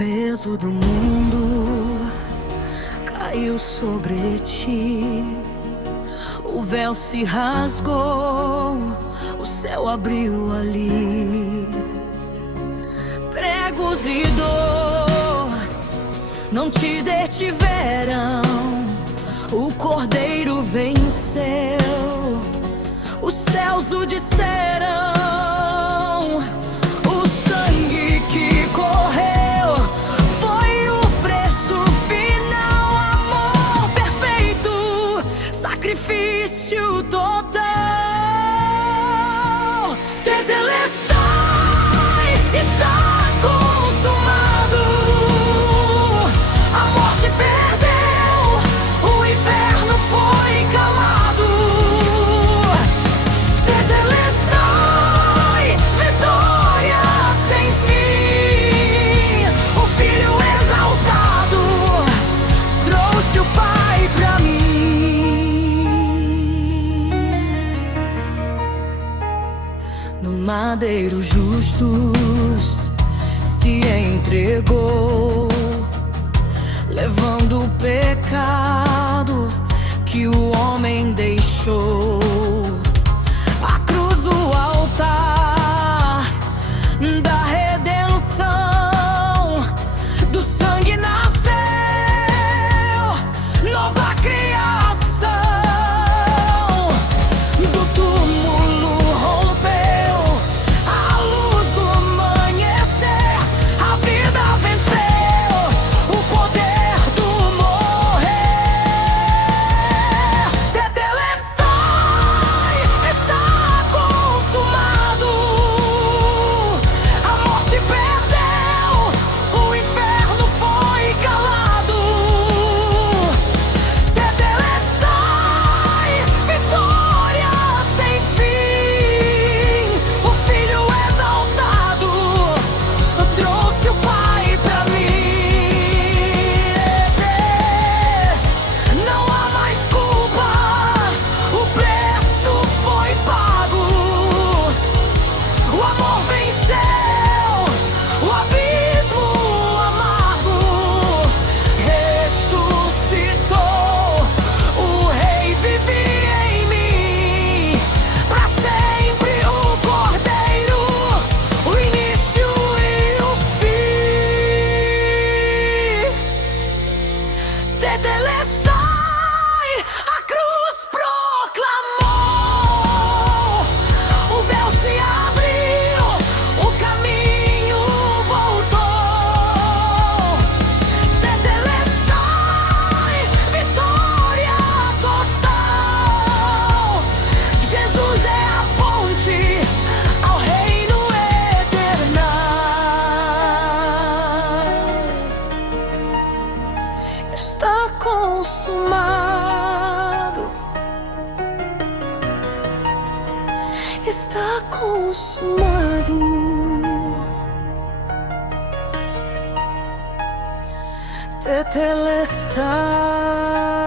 peso do mundo caiu sobre ti. O véu se rasgou, o céu abriu ali. Pregos e dor não te detiveram. O Cordeiro venceu, os céus o disseram. O sangue que correu foi o preço final. Amor perfeito, sacrifício total. Tetelestai, está consumado. A morte perdeu, o inferno foi calado. Tetelestai, vitória sem fim. O Filho exaltado trouxe o Pai pra mim. No madeiro justus se entregou, levando o pecado que o homem deixou. A cruz, o altar da redenção, do sangue nasceu nova criação. Do túmulo rompeu a luz do amanhecer. A vida venceu o poder do morrer. Tetelestai, está consumado. A morte perdeu, o inferno foi calado. Tetelestai, vitória sem fim. O Filho exaltado trouxe o Pai pra mim. Não há mais culpa, o preço foi pago. O amor venceu, o abismo amargo. Ressuscitou, o Rei vive em mim. Pra sempre o Cordeiro, o início e o fim. Tetelestai, a cruz proclamou. O véu se abriu, o caminho voltou. Tetelestai, vitória total. Jesus é a ponte ao reino eternal. Está consumado. Está consumado. Tetelestai.